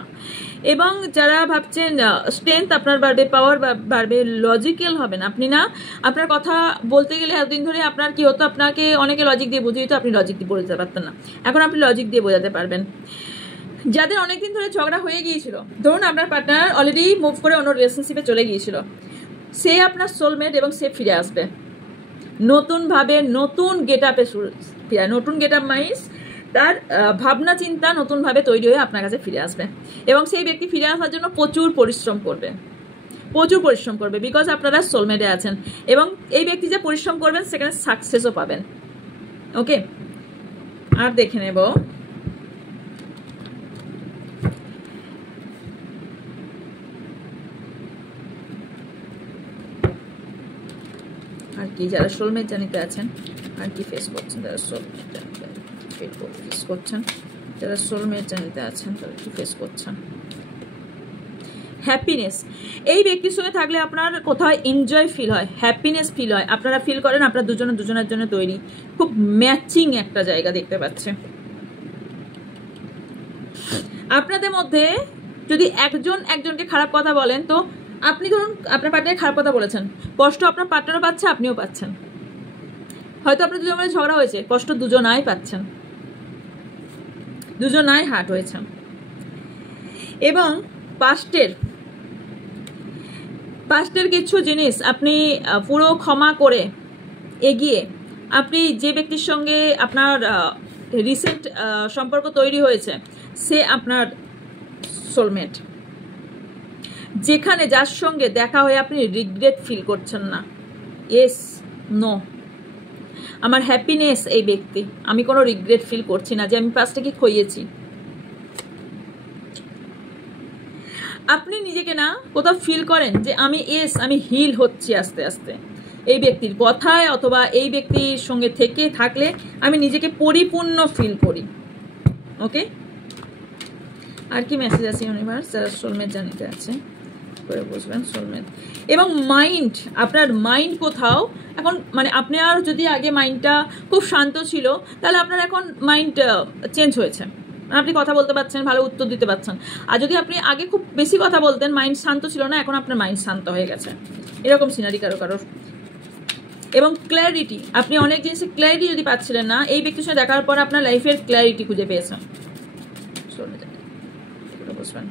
এবং যারা ভাবছেন স্ট্রেংথ আপনার বাড়বে, পাওয়ার বাড়বে, লজিক্যাল হবেন আপনি না। আপনার কথা বলতে গেলে এতদিন ধরে আপনার কি হতো, আপনাকে অনেকে লজিক দিয়ে বুঝিয়ে দিত, আপনি লজিক দিয়ে বোঝাতে পারতেন না, এখন আপনি লজিক দিয়ে বোঝাতে পারবেন। যাদের অনেকদিন ধরে ঝগড়া হয়ে গিয়েছিল, ধরুন আপনার পার্টনার অলরেডি মুভ করে অন্য রিলেশনশিপে চলে গিয়েছিল, সে আপনার সোলমেট এবং সে ফিরে আসবে নতুনভাবে, নতুন গেট আপে ফিরে। নতুন গেট আপ মাইন্স তার ভাবনা চিন্তা নতুনভাবে তৈরি হয়ে আপনার কাছে ফিরে আসবে এবং সেই ব্যক্তি ফিরে আসার জন্য প্রচুর পরিশ্রম করবে, বিকজ আপনারা সোলমেটে আছেন এবং এই ব্যক্তি যে পরিশ্রম করবেন সেখানে সাকসেসও পাবেন। ওকে, আর দেখে নেব আর কি যারা সোলমেট জানিতে আছেন আর কি ফেস করছেন, যারা সোলমেট জানিতে ফেস করছেন, যারা সোলমেট জানিতে আছেন তারা কি ফেস করছেন। হ্যাপিনেস, এই ব্যক্তির সঙ্গে থাকলে আপনার কোথাও এনজয় ফিল হয়, হ্যাপিনেস ফিল হয়, আপনারা ফিল করেন আপনার দুজনের জন্য তৈরি, খুব ম্যাচিং একটা জায়গা দেখতে পাচ্ছে। আপনাদের মধ্যে যদি একজনকে খারাপ কথা বলেন, তো আপনি ধরুন আপনার পার্টনারের খারাপ কথা বলেছেন, কষ্ট আপনার পার্টনারও পাচ্ছে, আপনিও পাচ্ছেন। হয়তো আপনার দুজনের মধ্যে ঝগড়া হয়েছে, কষ্ট দুজনাই পাচ্ছেন, দুজনাই হার্ট হয়েছে। এবং পাস্টের কিছু জিনিস আপনি পুরো ক্ষমা করে এগিয়ে, আপনি যে ব্যক্তির সঙ্গে আপনার রিসেন্ট সম্পর্ক তৈরি হয়েছে সে আপনার সোলমেট, যেখানে যার সঙ্গে দেখা হয়ে আপনি রিগ্রেট ফিল করছেন না, ইয়েস নো আমার হ্যাপিনেস এই ব্যক্তি, আমি কোনো রিগ্রেট ফিল করছি না যে আমি পাস্টে কি খইয়েছি। আপনি নিজেকে না কোথাও ফিল করেন যে আমি হিল হচ্ছি আস্তে আস্তে এই ব্যক্তির কথায় অথবা এই ব্যক্তির সঙ্গে থাকলে আমি নিজেকে পরিপূর্ণ ফিল করি। ওকে, আর কি মেসেজ আছে ইউনিভার্স যারা সোলমেট জানিতে আছে করে বুঝবেন সোলমেট। এবং মাইন্ড, আপনার মাইন্ড কোথাও এখন মানে আপনার যদি আগে মাইন্ডটা খুব শান্ত ছিল, তাহলে আপনার এখন মাইন্ড চেঞ্জ হয়েছে, আপনি কথা বলতে পারছেন, ভালো উত্তর দিতে পারছেন। আর যদি আপনি আগে খুব বেশি কথা বলতেন, মাইন্ড শান্ত ছিল না, এখন আপনার মাইন্ড শান্ত হয়ে গেছে, এরকম সিনারি কারোর। এবং ক্ল্যারিটি, আপনি অনেক জিনিসে ক্ল্যারিটি যদি পাচ্ছিলেন না, এই ব্যক্তির সঙ্গে দেখার পর আপনার লাইফের ক্ল্যারিটি খুঁজে পেয়েছেন। বুঝবেন।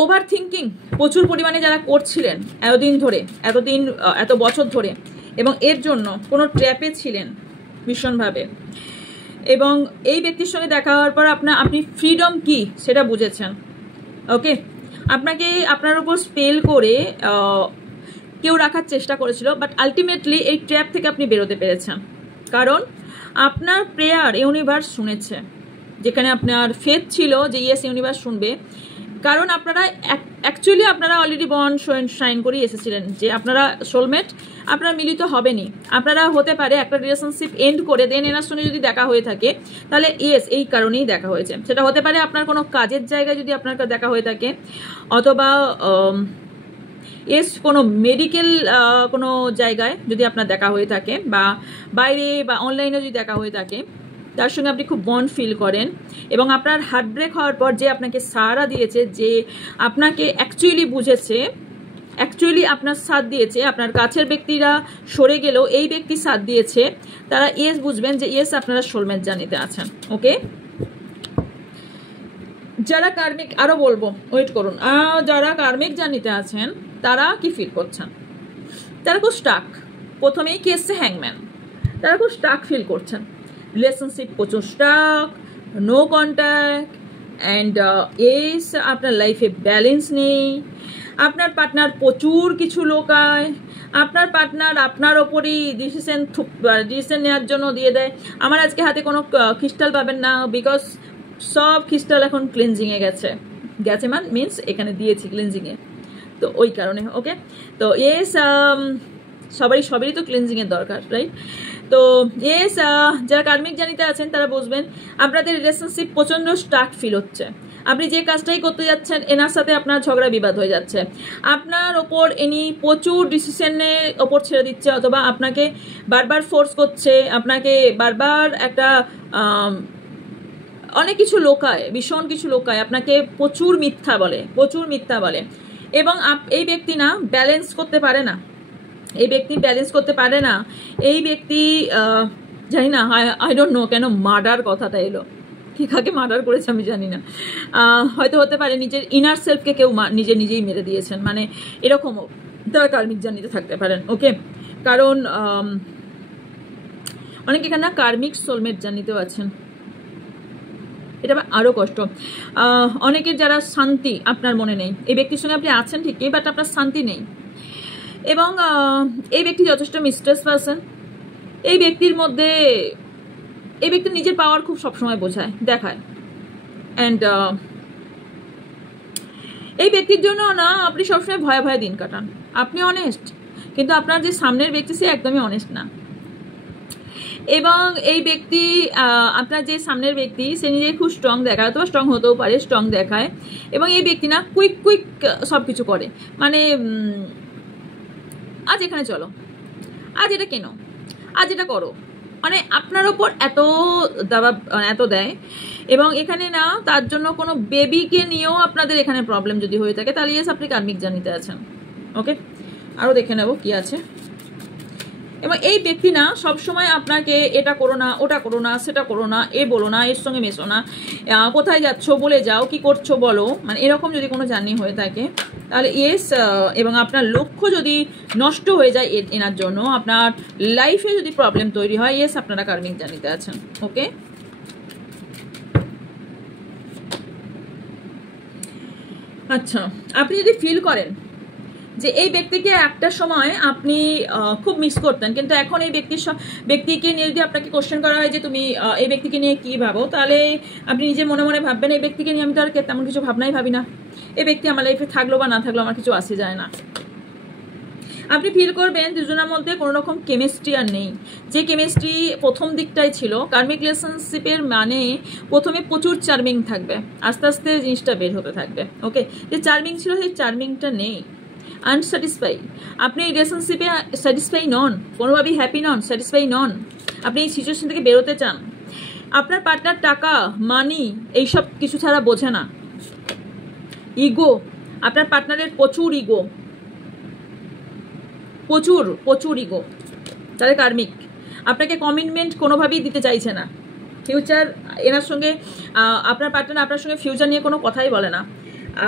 ওভার থিঙ্কিং প্রচুর পরিমাণে যারা করছিলেন এত বছর ধরে, এবং এর জন্য কোনো ট্র্যাপে ছিলেন ভীষণভাবে, এবং এই ব্যক্তির সঙ্গে দেখা হওয়ার পর আপনি ফ্রিডম কি সেটা বুঝেছেন। ওকে, আপনাকে আপনার উপর স্পেল করে কেউ রাখার চেষ্টা করেছিল, বাট আলটিমেটলি এই ট্র্যাপ থেকে আপনি বেরোতে পেরেছেন, কারণ আপনার প্রেয়ার ইউনিভার্স শুনেছে, যেখানে আপনার ফেথ ছিল যে ইয়েস ইউনিভার্স শুনবে, কারণ আপনারা অ্যাকচুয়ালি আপনারা অলরেডি বন্ড সাইন করে এসেছিলেন যে আপনারা সোলমেট, আপনারা মিলিত হবেনি, আপনারা হতে পারে একটা রিলেশনশিপ এন্ড করে দেন এনার সঙ্গে যদি দেখা হয়ে থাকে, তাহলে ইয়েস এই কারণেই দেখা হয়েছে। সেটা হতে পারে আপনার কোনো কাজের জায়গায় যদি আপনার দেখা হয়ে থাকে, অথবা কোনো মেডিকেল কোনো জায়গায় যদি আপনার দেখা হয়ে থাকে, বা বাইরে বা অনলাইনে যদি দেখা হয়ে থাকে, তার সঙ্গে আপনি খুব বন্ড ফিল করেন, এবং আপনার হার্ট ব্রেক হওয়ার পর যে আপনাকে সাহারা দিয়েছে, যে আপনাকে অ্যাকচুয়ালি বুঝেছে, অ্যাকচুয়ালি আপনার সাথ দিয়েছে, আপনার কাছের ব্যক্তিরা সরে গেলেও এই ব্যক্তি সাথ দিয়েছে, তারা ইয়েস বুঝবেন যে ইয়েস আপনারা সোলমেট জানিতে আছেন। ওকে, যারা কার্মিক, আরো বলবো, ওয়েট করুন, যারা কার্মিক জার্নিতে আছেন তারা কি ফিল করছেন? তারা খুব স্টাক। প্রথমেই কি এসছে? হ্যাংম্যান। তারা খুব স্টাক ফিল করছেন, রিলেশনশিপ প্রচুর স্টাক, নো কন্ট্যাক্ট, অ্যান্ড এস আপনার লাইফে ব্যালেন্স নেই, আপনার পার্টনার প্রচুর কিছু লোকায়, আপনার পার্টনার আপনার ওপরই ডিসিশন নেওয়ার জন্য দিয়ে দেয়। আমার আজকে হাতে কোনো ক্রিস্টাল পাবেন না, বিকজ সব ক্রিস্টাল এখন ক্লিনজিংয়ে গেছে মিনস এখানে দিয়েছি ক্লিনজিংয়ে, তো ওই কারণে। ওকে, তো এস সবারই তো ক্লিনজিংয়ের দরকার, রাইট? তো এস যারা কার্মিক জার্নিতে আছেন তারা বুঝবেন আপনাদের রিলেশনশিপ প্রচণ্ড স্টাক ফিল হচ্ছে। আপনি যে কাজটাই করতে যাচ্ছেন এনার সাথে আপনার ঝগড়া বিবাদ হয়ে যাচ্ছে, আপনার ওপর এনি প্রচুর ডিসিশনের ওপর ছেড়ে দিচ্ছে, অথবা আপনাকে বারবার ফোর্স করছে, আপনাকে বারবার একটা অনেক কিছু লোকায়, ভীষণ কিছু লোকায়, আপনাকে প্রচুর মিথ্যা বলে, এবং এই ব্যক্তি না ব্যালেন্স করতে পারে না, এই ব্যক্তি জানি না, আই ডোন্ট নো কেন মার্ডার কথাটা এলো, কি কাকে মার্ডার করেছে আমি জানি না, হয়তো হতে পারে নিজের ইনার সেলফকে কেউ নিজেই মেরে দিয়েছেন, মানে এরকমও তারা কার্মিক জার্নিতে থাকতে পারেন। ওকে, কারণ অনেকে এখানে কার্মিক সোলমেট জার্নিতেও আছেন, এটা আরও কষ্ট। অনেকের যারা শান্তি আপনার মনে নেই, এই ব্যক্তির সঙ্গে আপনি আছেন ঠিকই, বাট আপনার শান্তি নেই, এবং এই ব্যক্তি যথেষ্ট মিস্ট্রেস পারসন। এই ব্যক্তির নিজের পাওয়ার খুব সবসময় দেখায়, অ্যান্ড এই ব্যক্তির জন্য না আপনি সবসময় ভয়ে ভয়ে দিন কাটান। আপনি অনেস্ট, কিন্তু আপনার যে সামনের ব্যক্তি সে একদমই অনেস্ট না, এবং এই ব্যক্তি আপনার যে সামনের ব্যক্তি সে নিজে খুব স্ট্রং দেখায়, অথবা স্ট্রং হতেও পারে, স্ট্রং দেখায়, এবং এই ব্যক্তি না কুইক সব কিছু করে, মানে আজ এখানে চলো, আজ এটা কেন, আজ এটা করো, মানে আপনার ওপর এত দেয়, এবং এখানে না তার জন্য কোনো বেবিকে নিয়েও আপনাদের এখানে প্রবলেম যদি হয়ে থাকে, তাহলে ইয়েস আপনি কার্মিক জার্নিতে আছেন। ওকে, আরও দেখে নেব কি আছে। এবং এই ব্যক্তি না সবসময় আপনাকে এটা করো না, ওটা করো না, সেটা করো না, এ বলো না, এর সঙ্গে মেশো না, কোথায় যাচ্ছ বলে যাও, কি করছো বলো, মানে এরকম যদি কোনো জার্নি হয়ে থাকে তাহলে ইয়েস, এবং আপনার লক্ষ্য যদি নষ্ট হয়ে যায় এনার জন্য, আপনার লাইফে যদি প্রবলেম তৈরি হয়, ইয়েস আপনারা কার্মিক জার্নিতে আছেন। ওকে, আচ্ছা, আপনি যদি ফিল করেন যে এই ব্যক্তিকে একটা সময় আপনি খুব মিস করতেন, কিন্তু এখন এই ব্যক্তিকে নিয়ে যদি আপনাকে কোশ্চেন করা হয় যে তুমি এই ব্যক্তিকে নিয়ে কি ভাবো, তাহলে আপনি নিজে মনে মনে ভাববেন এই ব্যক্তিকে নিয়ে আমি তো আর তেমন কিছু ভাবি না, এই ব্যক্তি আমার লাইফে থাকলো বা না থাকলো আমার কিছু আসে যায় না। আপনি ফিল করবেন দুজনের মধ্যে কোনো রকম কেমিস্ট্রি আর নেই, যে কেমিস্ট্রি প্রথম দিকটাই ছিল। কার্মিক রিলেশনশিপের মানে প্রথমে প্রচুর চার্মিং থাকবে, আস্তে আস্তে জিনিসটা বের হতে থাকবে। ওকে, যে চার্মিং ছিল সেই চার্মিংটা নেই, আনস্যাটিসফাই, আপনি এই রিলেশনশিপে স্যাটিসফাই নন, কোনোভাবেই হ্যাপি নন, স্যাটিসফাই নন, আপনি এই সিচুয়েশন থেকে বেরোতে চান। আপনার পার্টনার টাকা, মানি এইসব কিছু ছাড়া বোঝে না। ইগো, আপনার পার্টনারের প্রচুর ইগো, প্রচুর ইগো, তাহলে কার্মিক আপনাকে কমিটমেন্ট কোনোভাবেই দিতে চাইছে না। ফিউচার এনার সঙ্গে, আপনার পার্টনার আপনার সঙ্গে ফিউচার নিয়ে কোনো কথাই বলে না।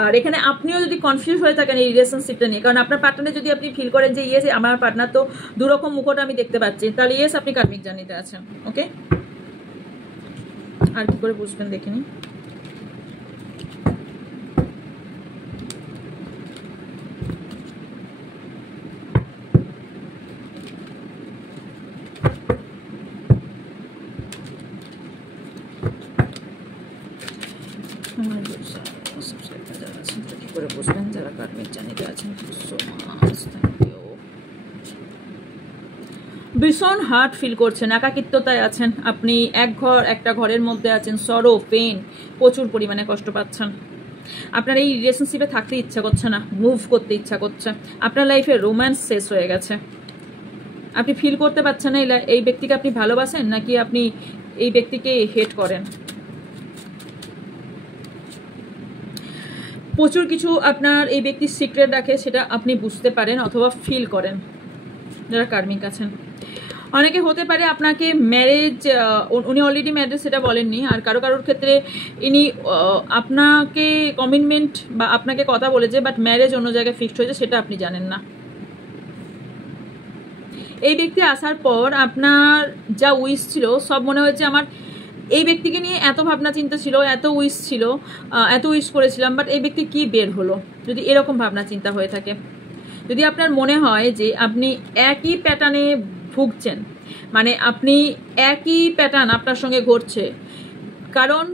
আর এখানে আপনিও যদি কনফিউজ হয়ে থাকেন এই রিলেশনশিপটা নিয়ে, কারণ আপনার পার্টনারে যদি আপনি ফিল করেন যে ইয়েস আমার পার্টনার তো দুরকম মুখটা আমি দেখতে পাচ্ছি, তাহলে ইয়েস আপনি কার্মিক জার্নিতে আছেন। ওকে, আর কি করে বুঝবেন দেখে নিন। ভীষণ হার্ট ফিল করছেন, একাকিত্বতায় আছেন আপনি, একটা ঘরের মধ্যে আছেন, সরো পেন, প্রচুর পরিমাণে কষ্ট পাচ্ছেন। আপনার এই রিলেশনশিপে থাকতে ইচ্ছা করছে না, মুভ করতে ইচ্ছা করছে, আপনার লাইফে রোম্যান্স শেষ হয়ে গেছে। আপনি ফিল করতে পারছেন না এই ব্যক্তিকে আপনি ভালোবাসেন নাকি আপনি এই ব্যক্তিকে হেট করেন। প্রচুর কিছু আপনার এই ব্যক্তির সিক্রেট রাখে, সেটা আপনি বুঝতে পারেন অথবা ফিল করেন যারা কার্মিক আছেন। অনেকে হতে পারে আপনাকে ম্যারেজ, উনি অলরেডি ম্যারেজ সেটা বলেননি, আর কারোর ক্ষেত্রে ইনি আপনাকে কমিটমেন্ট বা আপনাকে কথা বলেছে, বাট ম্যারেজ অন্য জায়গায় ফিক্সড হয়েছে, সেটা আপনি জানেন না। এই ব্যক্তি আসার পর আপনার যা উইশ ছিল সব মনে হয়েছে আমার এই ব্যক্তিকে নিয়ে এত ভাবনা চিন্তা ছিল, এত উইশ ছিল, এত উইশ করেছিলাম, বাট এই ব্যক্তি কি বের হলো। যদি এরকম ভাবনা চিন্তা হয়ে থাকে, যদি আপনার মনে হয় যে আপনি একই প্যাটার্নে ভুগছেন, মানে আপনি একই প্যাটার্ন আপনার সঙ্গে ঘটছে, কারণ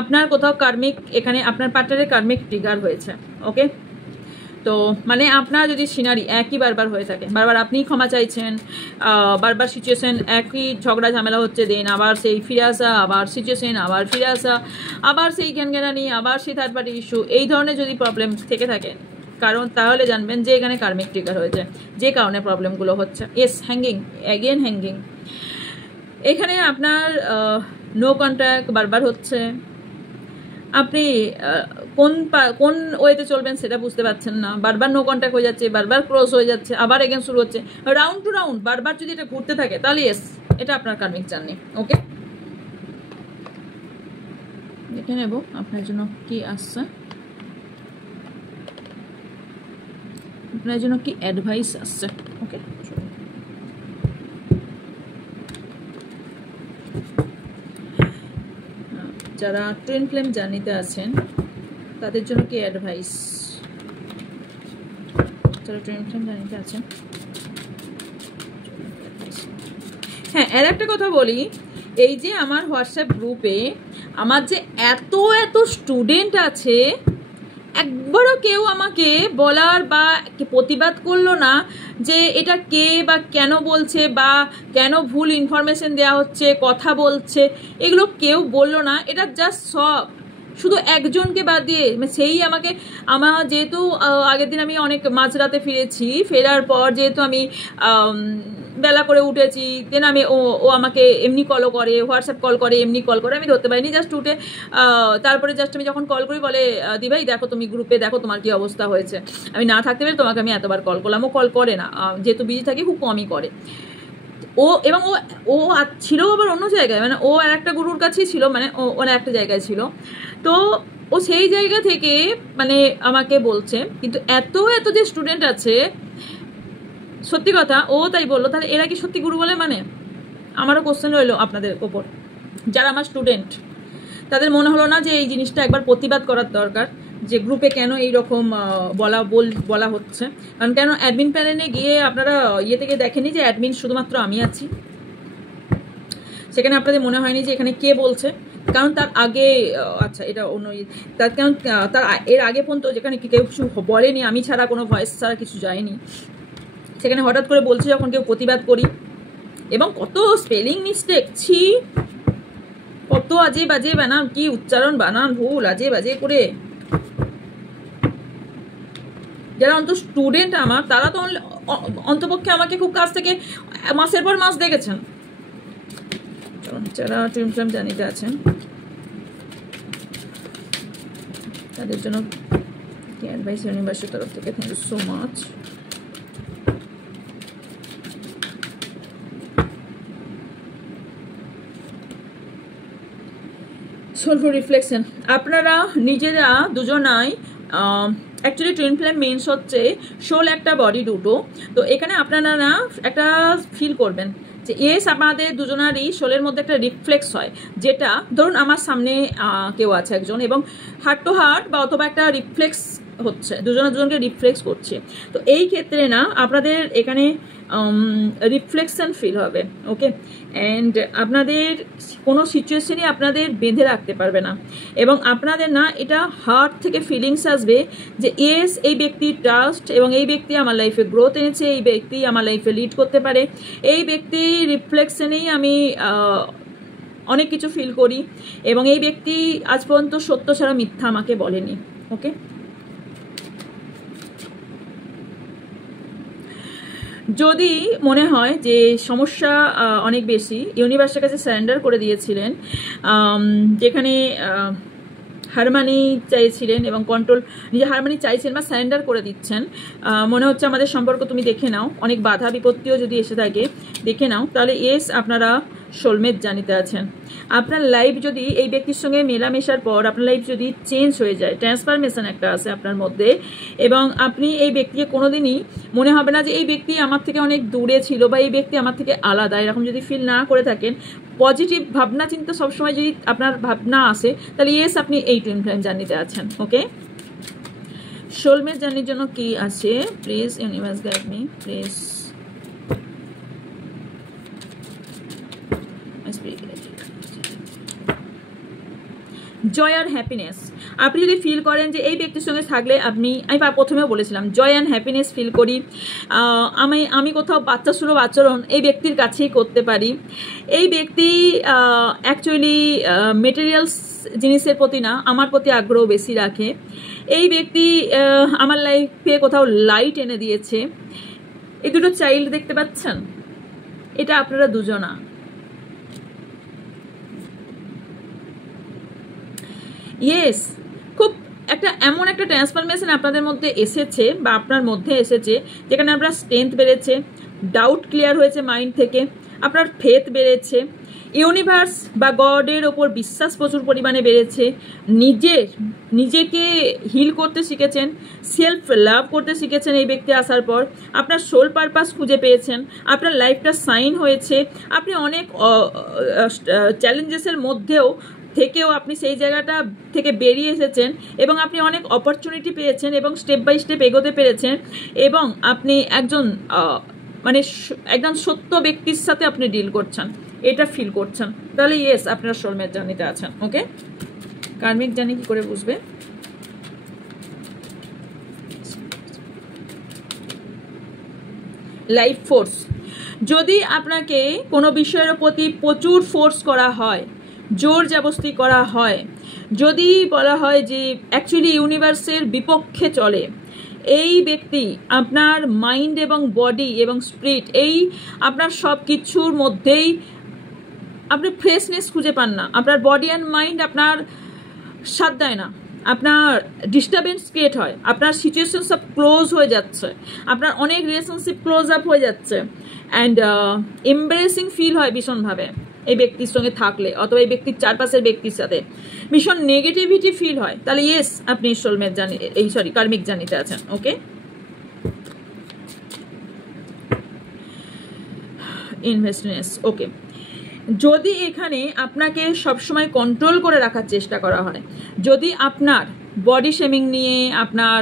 আপনার কোথাও কার্মিক, এখানে আপনার পার্টনারের কার্মিক ট্রিগার হয়েছে। ওকে, তো মানে আপনার যদি সিনারি একই বারবার হয়ে থাকে, বারবার আপনি ক্ষমা চাইছেন, বারবার সিচুয়েশন একই, ঝগড়া ঝামেলা হচ্ছে, দেন আবার সেই ফিরে আসা, আবার সিচুয়েশন, আবার ফিরে আসা, আবার সেই জ্ঞানজ্ঞানানি, আবার সেই থার্ড পার্টি ইস্যু, এই ধরনের যদি প্রবলেম থেকে থাকে, কারণ তাহলে জানবেন যে এখানে কার্মিক ট্রিগার হয়েছে, যে কারণে প্রবলেমগুলো হচ্ছে। Yes, hanging, again hanging. এখানে আপনার নো কন্ট্যাক্ট বারবার হচ্ছে, আপনি কোন ওয়েতে চলবেন সেটা বুঝতে পারছেন না, বারবার নো কন্ট্যাক্ট হয়ে যাচ্ছে, বারবার ক্লোজ হয়ে যাচ্ছে, আবার এগেন শুরু হচ্ছে, রাউন্ড টু রাউন্ড বারবার যদি এটা ঘুরতে থাকে, তাহলে ইয়েস, এটা আপনার কার্মিক জার্নি। ওকে, দেখে নেব আপনার জন্য কি আসছে, আপনার জন্য কি অ্যাডভাইস আসছে। ওকে, যারা টুইন ফ্লেম জার্নিতে আছেন তাদের জন্য কি অ্যাডভাইস, যারা টুইন ফ্লেম জার্নিতে আছেন। হ্যাঁ, আর একটা কথা বলি, এই যে আমার হোয়াটসঅ্যাপ গ্রুপে আমার যে এত স্টুডেন্ট আছে, একবারও কেউ আমাকে বলার বা প্রতিবাদ করলো না যে এটা কে বা কেন বলছে বা কেন ভুল ইনফরমেশন দেওয়া হচ্ছে, কথা বলছে, এগুলো কেউ বললো না। এটা জাস্ট সব শুধু একজনকে বাদ দিয়ে, সেই আমাকে, আমার যেহেতু আগের দিন আমি অনেক মাঝরাতে ফিরেছি, ফেরার পর যেহেতু আমি বেলা করে উঠেছি, দেন আমি ও আমাকে এমনি কলও করে, হোয়াটসঅ্যাপ কল করে, এমনি কল করে, আমি ধরতে পারিনি, জাস্ট উঠে তারপরে জাস্ট আমি যখন কল করি বলে দি ভাই দেখো তুমি গ্রুপে দেখো তোমার কি অবস্থা হয়েছে, আমি না থাকতে পারি তোমাকে আমি এতবার কল করলাম। ও কল করে না, যেহেতু বিজি থাকি খুব কমই করে ও, এবং ও ছিল আবার অন্য জায়গায়, মানে ও আর একটা গুরুর কাছেই ছিল, মানে ও একটা জায়গায় ছিল, তো ও সেই জায়গা থেকে মানে আমাকে বলছে। কিন্তু এত যে স্টুডেন্ট আছে, সত্যি কথা ও তাই বললো, তাহলে এরা কি সত্যি গুরু বলে? মানে আমারও কোশ্চেন রইলো আপনাদের ওপর, যারা আমার স্টুডেন্ট, তাদের মনে হলো না যে এই জিনিসটা একবার প্রতিবাদ করার দরকার, যে গ্রুপে কেন এইরকম বলা হচ্ছে? কারণ কেন অ্যাডমিন প্যানেলে গিয়ে আপনারা ইয়ে থেকে দেখেনি যে অ্যাডমিন শুধুমাত্র আমি আছি, সেখানে আপনাদের মনে হয়নি যে এখানে কে বলছে? কারণ তার আগে, আচ্ছা এটা অন্য, তার কারণ তার এর আগে পর্যন্ত যেখানে কেউ কিছু বলেনি, আমি ছাড়া কোনো ভয়েস ছাড়া কিছু যায়নি, সেখানে হঠাৎ করে বলছে যখন কেউ প্রতিবাদ করি, এবং কত স্পেলিং মিস্টেক, ছি, কত আজে বাজে বানান, কি উচ্চারণ, বানান ভুল আজে বাজে করে। যারা অন্তত স্টুডেন্ট আমার, তারা তো অন্তপক্ষে আমাকে খুব কাছ থেকে মাসের পর মাস দেখেছেন। যারা টুইন ফ্লেম জার্নিতে আছেন তাদের জন্য অ্যাডভাইস ইউনিভার্সের তরফ থেকে, thank you so much. Soulful reflection, আপনারা নিজেরা দুজনাই অ্যাকচুয়ালি টুইন ফ্লেম মিনস হচ্ছে সোল একটা বডি দুটো, তো এখানে আপনারা না একটা ফিল করবেন যে ইয়েস আমাদের দুজনারই সোলের মধ্যে একটা রিফ্লেক্স হয়, যেটা ধরুন আমার সামনে কেউ আছে একজন, এবং হার্ট টু হার্ট বা অথবা একটা রিফ্লেক্স হচ্ছে, দুজনকে রিফ্লেক্স করছে, তো এই ক্ষেত্রে না আপনাদের এখানে রিফ্লেকশন ফিল হবে। ওকে, অ্যান্ড আপনাদের কোনো সিচুয়েশনই আপনাদের বেঁধে রাখতে পারবে না, এবং আপনাদের না এটা হার্ট থেকে ফিলিংস আসবে যে ইয়েস এই ব্যক্তি ট্রাস্ট, এবং এই ব্যক্তি আমার লাইফে গ্রোথ এনেছে, এই ব্যক্তি আমার লাইফে লিড করতে পারে, এই ব্যক্তি রিফ্লেকশনেই আমি অনেক কিছু ফিল করি, এবং এই ব্যক্তি আজ পর্যন্ত সত্য ছাড়া মিথ্যা আমাকে বলেনি। ওকে, যদি মনে হয় যে সমস্যা অনেক বেশি, ইউনিভার্সের কাছে সারেন্ডার করে দিয়েছিলেন, যেখানে হারমানি চাইছিলেন এবং কন্ট্রোল, নিজে হারমানি চাইছেন বা সারেন্ডার করে দিচ্ছেন, মনে হচ্ছে আমাদের সম্পর্ক তুমি দেখে নাও, অনেক বাধা বিপত্তিও যদি এসে থাকে দেখে নাও, তাহলে ইয়েস আপনারা সোলমেট জানিতে আছেন। আপনার লাইফ যদি এই ব্যক্তির সঙ্গে মেলামেশার পর আপনার লাইফ যদি চেঞ্জ হয়ে যায়, ট্রান্সফরমেশন একটা আছে আপনার মধ্যে, এবং আপনি এই ব্যক্তিকে কোনোদিনই মনে হবে না যে এই ব্যক্তি আমার থেকে অনেক দূরে ছিল বা এই ব্যক্তি আমার থেকে আলাদা, এরকম যদি ফিল না করে থাকেন, পজিটিভ ভাবনা চিন্তা সবসময় যদি আপনার ভাবনা আসে, তাহলে ইয়েস আপনি এই টুইন ফ্লেম জার্নিতে আছেন। ওকে, সোলমেট জার্নির জন্য কি আছে please universe guide me please. Joy আর হ্যাপিনেস। আপনি যদি ফিল করেন যে এই ব্যক্তির সঙ্গে থাকলে আমি প্রথমেও বলেছিলাম জয় অ্যান্ড হ্যাপিনেস ফিল করি, আমি কোথাও বাচ্চা সুলভ আচরণ এই ব্যক্তির কাছেই করতে পারি। এই ব্যক্তি অ্যাকচুয়ালি মেটেরিয়ালস জিনিসের প্রতি না, আমার প্রতি আগ্রহ বেশি রাখে। এই ব্যক্তি আমার লাইফে কোথাও লাইট এনে দিয়েছে। এই দুটো চাইল্ড দেখতে পাচ্ছেন, এটা আপনারা দুজনা। ইয়েস, খুব এমন একটা ট্রান্সফরমেশন আপনাদের মধ্যে এসেছে বা আপনার মধ্যে এসেছে যেখানে আপনার স্ট্রেংথ বেড়েছে, ডাউট ক্লিয়ার হয়েছে মাইন্ড থেকে, আপনার ফেথ বেড়েছে, ইউনিভার্স বা গডের ওপর বিশ্বাস প্রচুর পরিমাণে বেড়েছে, নিজেকে হিল করতে শিখেছেন, সেলফ লাভ করতে শিখেছেন এই ব্যক্তি আসার পর, আপনার সোল পারপাস খুঁজে পেয়েছেন, আপনার লাইফটা সাইন হয়েছে, আপনি অনেক চ্যালেঞ্জেসের মধ্যেও থেকেও আপনি সেই জায়গাটা থেকে বেরিয়ে এসেছেন এবং আপনি অনেক অপরচুনিটি পেয়েছেন এবং স্টেপ বাই স্টেপ এগোতে পেরেছেন এবং আপনি একজন একজন সত্য ব্যক্তির সাথে আপনি ডিল করছেন, এটা ফিল করছেন। তাহলে ইয়েস আপনার সোলমেট জার্নিতে আছেন। ওকে, কার্মিক জার্নি কি করে বুঝবে? Life force. যদি আপনাকে কোনো বিষয়ের প্রতি প্রচুর ফোর্স করা হয়, জোর জবরদস্তি করা হয়, যদি বলা হয় যে অ্যাকচুয়ালি ইউনিভার্সের বিপক্ষে চলে, এই ব্যক্তি আপনার মাইন্ড এবং বডি এবং স্পিরিট, এই আপনার সব কিছুর মধ্যেই আপনি ফ্রেশনেস খুঁজে পান না, আপনার বডি অ্যান্ড মাইন্ড আপনার সাথ দেয় না, আপনার ডিস্টারবেন্স ক্রিয়েট হয়, আপনার সিচুয়েশন সব ক্লোজ হয়ে যাচ্ছে, আপনার অনেক রিলেশনশিপ ক্লোজ আপ হয়ে যাচ্ছে অ্যান্ড এমব্রেসিং ফিল হয় ভীষণভাবে এই ব্যক্তির সঙ্গে থাকলে, অথবা এই ব্যক্তির চারপাশের ব্যক্তির সাথে ভীষণ নেগেটিভিটি ফিল হয়। তাহলে ইয়েস আপনি সোলমেট কার্মিক জার্নিতে আছেন। ওকে, ইনভেস্টনেস। ওকে, যদি এখানে আপনাকে সবসময় কন্ট্রোল করে রাখার চেষ্টা করা হয়, যদি আপনার বডি শেমিং নিয়ে, আপনার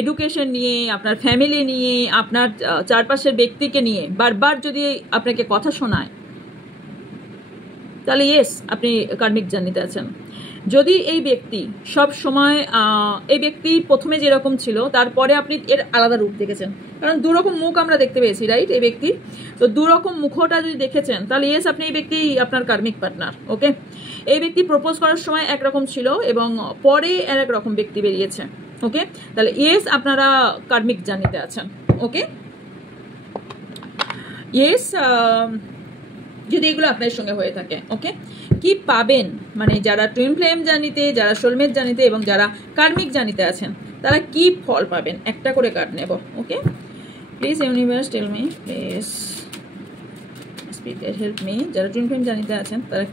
এডুকেশন নিয়ে, আপনার ফ্যামিলি নিয়ে, আপনার চারপাশের ব্যক্তিকে নিয়ে বারবার যদি আপনাকে কথা শোনায়, তাহলে ইয়েস আপনি কার্মিক জার্নিতে আছেন। যদি এই ব্যক্তি সব সময় এই ব্যক্তি প্রথমে যেরকম ছিল তারপরে আপনি এর আলাদা রূপ দেখেছেন, কারণ দুরকম মুখ আমরা দেখতে পেয়েছি, রাইট? এই ব্যক্তি তো দুরকম মুখটা যদি দেখেছেন, তাহলে ইয়েস আপনি এই ব্যক্তি আপনার কার্মিক পার্টনার। ওকে, এই ব্যক্তি প্রপোজ করার সময় একরকম ছিল এবং পরে আর এক রকম ব্যক্তি বেরিয়েছে। ওকে, তাহলে ইয়েস আপনারা কার্মিক জার্নিতে আছেন। ওকে, ইয়েস যদি এগুলো আপনার সঙ্গে হয়ে থাকে। ওকে, কি পাবেন, মানে যারা টুইন ফ্লেম জার্নিতে, যারা সোলমেট জার্নিতে এবং যারা কার্মিক জার্নিতে আছেন, তারা কি ফল পাবেন, একটা করে কার্ড নেব। Okay, please universe tell me, please spirit help me. যারা টুইন ফ্লেম জার্নিতে আছেন তারা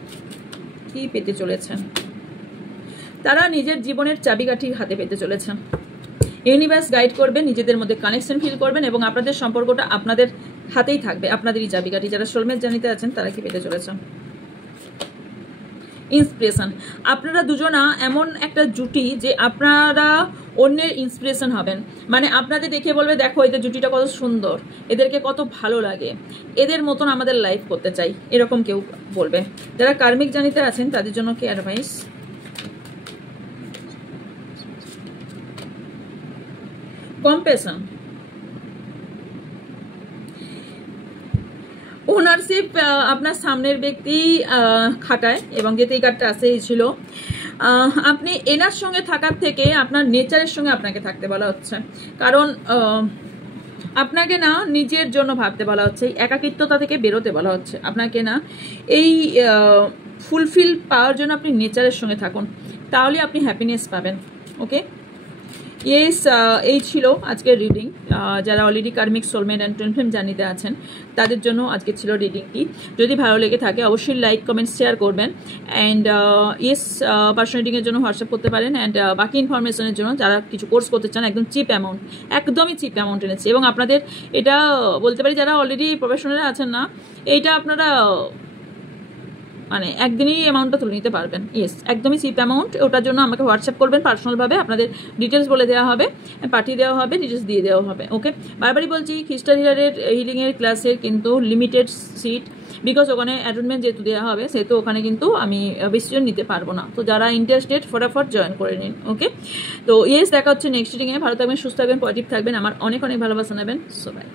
কি পেতে চলেছেন? তারা নিজের জীবনের চাবিকাঠি হাতে পেতে চলেছেন। ইউনিভার্স গাইড করবেন, নিজেদের মধ্যে কানেকশন ফিল করবেন এবং আপনাদের সম্পর্কটা আপনাদের হাতেই থাকবে, আপনাদেরই চাবিকাঠি। যারা সোলমেট জার্নিতে আছেন তারা কি পেতে চলেছেন? ইন্সপিরেশন। আপনারা দুজনা এমন একটা জুটি যে আপনারা অন্যের ইন্সপিরেশন হবেন, মানে আপনাদের দেখে বলবে দেখো এদের জুটিটা কত সুন্দর, এদেরকে কত ভালো লাগে, এদের মতন আমাদের লাইফ করতে চাই, এরকম কেউ বলবে। যারা কার্মিক জার্নিতে আছেন তাদের জন্য কি অ্যাডভাইস? কম্প্যাশন। ওনারশিপ আপনার সামনের ব্যক্তি খাটায় এবং যেতে এই কার্ডটা আসেই ছিল, আপনি এনার সঙ্গে থাকার থেকে আপনার নেচারের সঙ্গে আপনাকে থাকতে বলা হচ্ছে, কারণ আপনাকে না নিজের জন্য ভাবতে বলা হচ্ছে, একাকিত্বতা থেকে বেরোতে বলা হচ্ছে আপনাকে না, এই ফুলফিল পাওয়ার জন্য আপনি নেচারের সঙ্গে থাকুন, তাহলে আপনি হ্যাপিনেস পাবেন। ওকে, ইয়েস, এই ছিল আজকের রিডিং। যারা already karmic soulmate and twin flame জার্নিতে আছেন তাদের জন্য আজকে ছিল রিডিংটি। যদি ভালো লেগে থাকে অবশ্যই লাইক কমেন্ট শেয়ার করবেন। অ্যান্ড ইয়েস, পার্সোনাল রিডিংয়ের জন্য হোয়াটসঅ্যাপ করতে পারেন। অ্যান্ড বাকি ইনফরমেশনের জন্য যারা কিছু কোর্স করতে চান একদম চিপ অ্যামাউন্ট, একদমই চিপ অ্যামাউন্ট এনেছি। এবং আপনাদের এটা বলতে পারি যারা অলরেডি প্রফেশনালে আছেন না, এইটা আপনারা মানে একদিনই অ্যামাউন্টটা তুলে নিতে পারবেন। ইয়েস, একদমই চিপ অ্যামাউন্ট। ওটার জন্য আমাকে হোয়াটসঅ্যাপ করবেন পার্সোনালভাবে, আপনাদের ডিটেলস বলে দেওয়া হবে, পাঠিয়ে দেওয়া হবে, ডিটেলস দিয়ে দেওয়া হবে। ওকে, বারবারই বলছি খ্রিস্টান হিলারের হিলিংয়ের ক্লাসের কিন্তু লিমিটেড সিট, বিকজ ওখানে অ্যাডমিটমেন্ট যেহেতু দেওয়া হবে সেহেতু ওখানে কিন্তু আমি বেশিজন নিতে পারবো না। তো যারা ইন্টারেস্টেড ফটাফট জয়েন করে নিন। ওকে, তো ইয়েস, দেখা হচ্ছে নেক্সট রিডিংয়ে। ভালো থাকবেন, সুস্থ থাকবেন, পজিটিভ থাকবেন, আমার অনেক অনেক ভালোবাসা নেবেন। So by.